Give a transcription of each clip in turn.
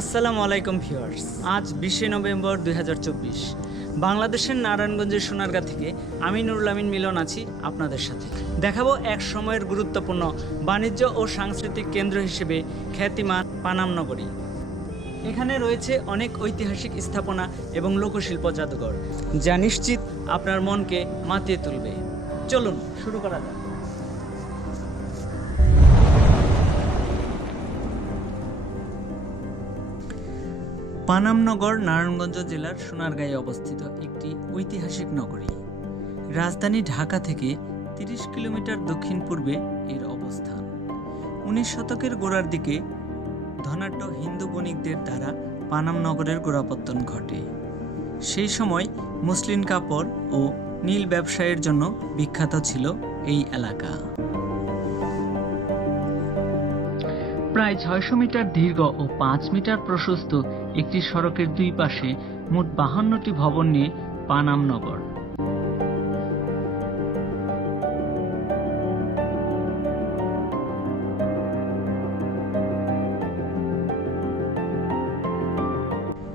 আসসালামু আলাইকুম ভিউয়ার্স, আজ বিশে নভেম্বর দুই হাজার চব্বিশ। বাংলাদেশের নারায়ণগঞ্জের সোনারগাঁ থেকে আমি নুরুল আমিন মিলন আছি আপনাদের সাথে। দেখাবো এক সময়ের গুরুত্বপূর্ণ বাণিজ্য ও সাংস্কৃতিক কেন্দ্র হিসেবে খ্যাতিমান পানাম নগরী। এখানে রয়েছে অনেক ঐতিহাসিক স্থাপনা এবং লোকশিল্প জাদুঘর, যা নিশ্চিত আপনার মনকে মাতিয়ে তুলবে। চলুন, শুরু করা যাক। পানামনগর, নারায়ণগঞ্জ জেলার সোনারগাঁয়ে অবস্থিত একটি ঐতিহাসিক নগরী। রাজধানী ঢাকা থেকে তিরিশ কিলোমিটার দক্ষিণ পূর্বে এর অবস্থান। উনিশ শতকের গোড়ার দিকে ধনাঢ্য হিন্দু বণিকদের দ্বারা পানাম নগরের গোড়াপত্তন ঘটে। সেই সময় মুসলিম কাপড় ও নীল ব্যবসায়ের জন্য বিখ্যাত ছিল এই এলাকা। প্রায় ছয়শো মিটার দীর্ঘ ও পাঁচ মিটার প্রশস্ত একটি সড়কের দুই পাশে মোট বাহান্নটি ভবন নিয়ে পানাম নগর।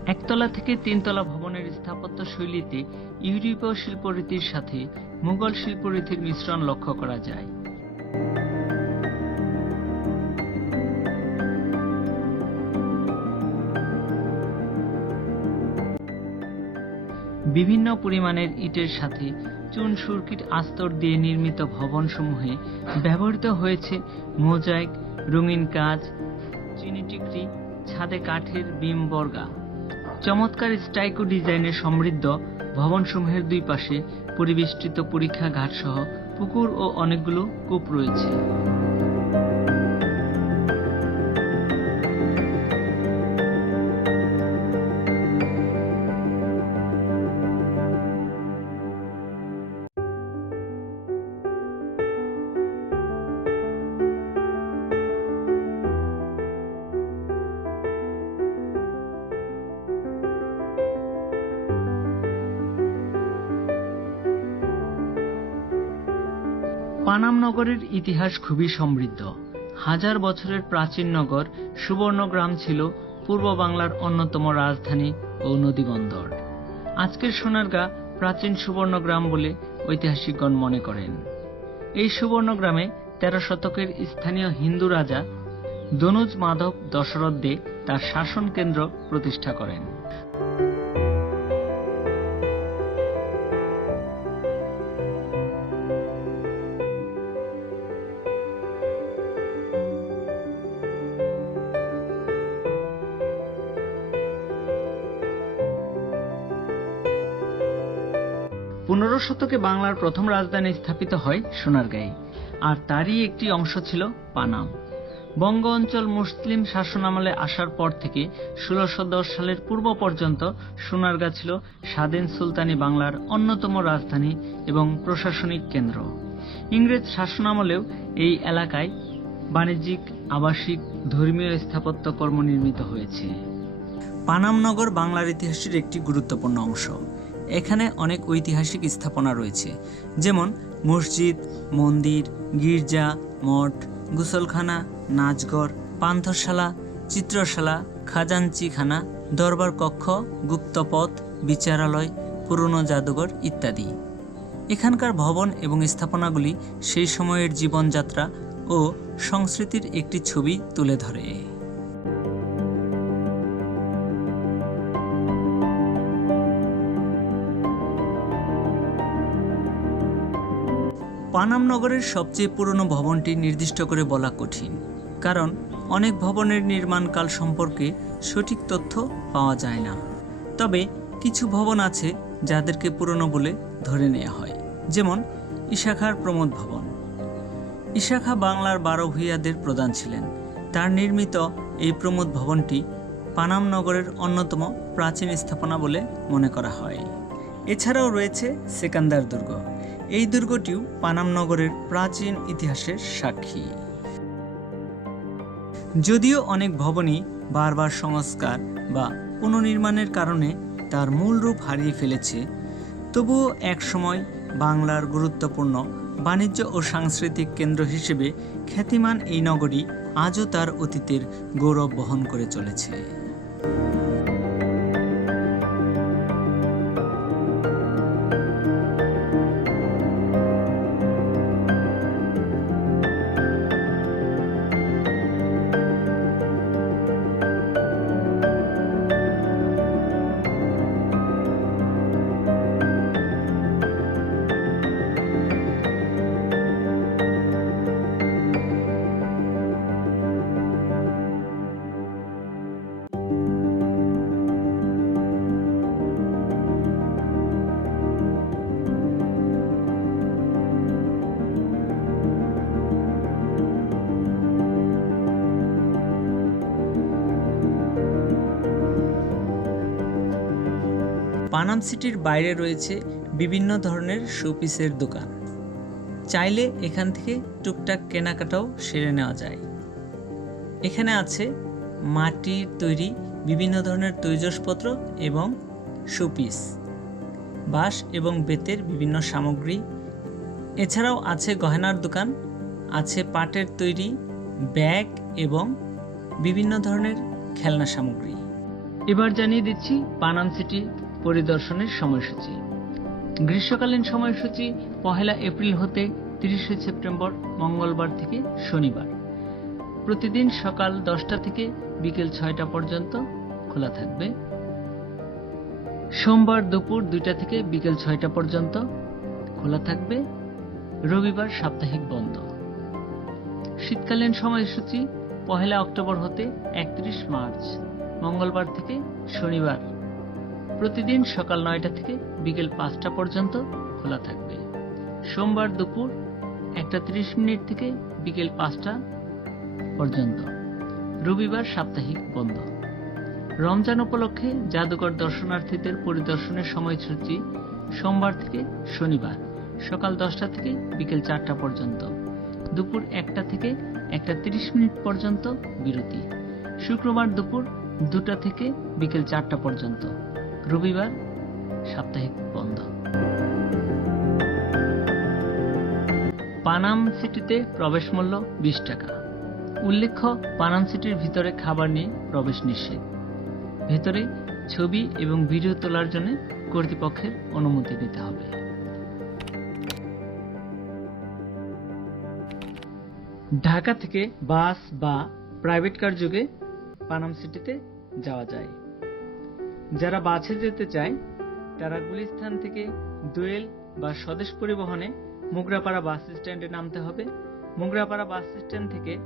একতলা থেকে তিনতলা ভবনের স্থাপত্য শৈলীতে ইউরোপীয় শিল্পরীতির সাথে মুঘল শিল্পরীতির মিশ্রণ লক্ষ্য করা যায়। বিভিন্ন পরিমাণের ইটের সাথে চুন সুরকিট আস্তর দিয়ে নির্মিত ভবনসমূহে ব্যবহৃত হয়েছে মোজাইক, রঙিন কাজ চিনি টিকরি ছাদে কাঠের বিম বর্গা। চমৎকার স্টাইকো ডিজাইনে সমৃদ্ধ ভবনসমূহের দুই পাশে পরিবেষ্টিত পরীক্ষাঘাট সহ পুকুর ও অনেকগুলো কূপ রয়েছে। পানাম নগরের ইতিহাস খুবই সমৃদ্ধ। হাজার বছরের প্রাচীন নগর সুবর্ণগ্রাম ছিল পূর্ব বাংলার অন্যতম রাজধানী ও নদীবন্দর আজকের সোনারগাঁ প্রাচীন সুবর্ণগ্রাম বলে ঐতিহাসিকগণ মনে করেন। এই সুবর্ণগ্রামে তেরো শতকের স্থানীয় হিন্দু রাজা দনুজ মাধব দশরথ দে তার শাসন কেন্দ্র প্রতিষ্ঠা করেন। পনেরো শতকে বাংলার প্রথম রাজধানী স্থাপিত হয় সোনারগাঁয়ে। আর তারই একটি অংশ ছিল পানাম। বঙ্গ অঞ্চল মুসলিম শাসনামলে আসার পর থেকে ষোলোশো দশ সালের পূর্ব পর্যন্ত সোনারগাঁ ছিল স্বাধীন সুলতানি বাংলার অন্যতম রাজধানী এবং প্রশাসনিক কেন্দ্র। ইংরেজ শাসনামলেও এই এলাকায় বাণিজ্যিক, আবাসিক, ধর্মীয় স্থাপত্য কর্ম নির্মিত হয়েছে। পানামনগর বাংলার ইতিহাসের একটি গুরুত্বপূর্ণ অংশ। এখানে অনেক ঐতিহাসিক স্থাপনা রয়েছে। যেমন মসজিদ, মন্দির, গির্জা, মঠ, গোসলখানা, নাচঘর, পান্থশালা, চিত্রশালা, খাজাঞ্চিখানা, দরবার কক্ষ, গুপ্তপথ, বিচারালয়, পুরনো জাদুঘর ইত্যাদি। এখানকার ভবন এবং স্থাপনাগুলি সেই সময়ের জীবনযাত্রা ও সংস্কৃতির একটি ছবি তুলে ধরে। পানাম নগরের সবচেয়ে পুরনো ভবনটি নির্দিষ্ট করে বলা কঠিন, কারণ অনেক ভবনের নির্মাণকাল সম্পর্কে সঠিক তথ্য পাওয়া যায় না। তবে কিছু ভবন আছে যাদেরকে পুরনো বলে ধরে নেওয়া হয়, যেমন ইশাখার প্রমোদ ভবন। ইশাখা বাংলার বারো ভূঁইয়াদের প্রধান ছিলেন। তার নির্মিত এই প্রমোদ ভবনটি পানাম নগরের অন্যতম প্রাচীন স্থাপনা বলে মনে করা হয়। এছাড়াও রয়েছে সেকান্দার দুর্গ। এই দুর্গটিও পানাম নগরের প্রাচীন ইতিহাসের সাক্ষী। যদিও অনেক ভবনই বারবার সংস্কার বা পুনর্নির্মাণের কারণে তার মূল রূপ হারিয়ে ফেলেছে, তবুও একসময় বাংলার গুরুত্বপূর্ণ বাণিজ্য ও সাংস্কৃতিক কেন্দ্র হিসেবে খ্যাতিমান এই নগরী আজও তার অতীতের গৌরব বহন করে চলেছে। পানাম সিটির বাইরে রয়েছে বিভিন্ন ধরনের শোপিসের দোকান। চাইলে এখান থেকে টুকটাক কেনাকাটাও সেরে নেওয়া যায়। এখানে আছে মাটির তৈরি বিভিন্ন ধরনের তৈজসপত্র এবং শোপিস, বাঁশ এবং বেতের বিভিন্ন সামগ্রী। এছাড়াও আছে গয়নার দোকান, আছে পাটের তৈরি ব্যাগ এবং বিভিন্ন ধরনের খেলনা সামগ্রী। এবার জানিয়ে দিচ্ছি পানাম সিটি পরিদর্শনের সময়সূচি। গ্রীষ্মকালীন সময়সূচি পহেলা এপ্রিল হতে তিরিশে সেপ্টেম্বর মঙ্গলবার থেকে শনিবার। প্রতিদিন সকাল দশটা থেকে বিকেল ছয়টা পর্যন্ত খোলা থাকবে। সোমবার দুপুর দুইটা থেকে বিকেল ছয়টা পর্যন্ত খোলা থাকবে। রবিবার সাপ্তাহিক বন্ধ। শীতকালীন সময়সূচি পহেলা অক্টোবর হতে একত্রিশ মার্চ মঙ্গলবার থেকে শনিবার প্রতিদিন সকাল নয়টা থেকে বিকেল পাঁচটা পর্যন্ত খোলা থাকবে। সোমবার দুপুর একটা তিরিশ মিনিট থেকে বিকেল পাঁচটা পর্যন্ত। রবিবার সাপ্তাহিক বন্ধ। রমজান উপলক্ষে জাদুঘর দর্শনার্থীদের পরিদর্শনের সময়সূচি সোমবার থেকে শনিবার, সকাল দশটা থেকে বিকেল চারটা পর্যন্ত। দুপুর একটা থেকে একটা তিরিশ মিনিট পর্যন্ত বিরতি। শুক্রবার দুপুর দুটা থেকে বিকেল চারটা পর্যন্ত। রবিবার সাপ্তাহিক বন্ধ। পানাম সিটিতে প্রবেশ মূল্য বিশ টাকা। উল্লেখ্য, পানাম সিটির ভিতরে খাবার নিয়ে প্রবেশ নিষেধ। ভেতরে ছবি এবং ভিডিও তোলার জন্য কর্তৃপক্ষের অনুমতি নিতে হবে। ঢাকা থেকে বাস বা প্রাইভেট কার যোগে পানাম সিটিতে যাওয়া যায়। যারা বাসে যেতে চায়, তারা গুলিস্থান থেকে দোয়েল বা স্বদেশ পরিবহনে মোগরাপাড়া বাস স্ট্যান্ডে নামতে হবে। মোগরাপাড়া বাস স্ট্যান্ড থেকে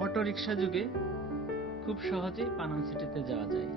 অটোরিকশা যুগে খুব সহজেই পানাম সিটিতে যাওয়া যায়।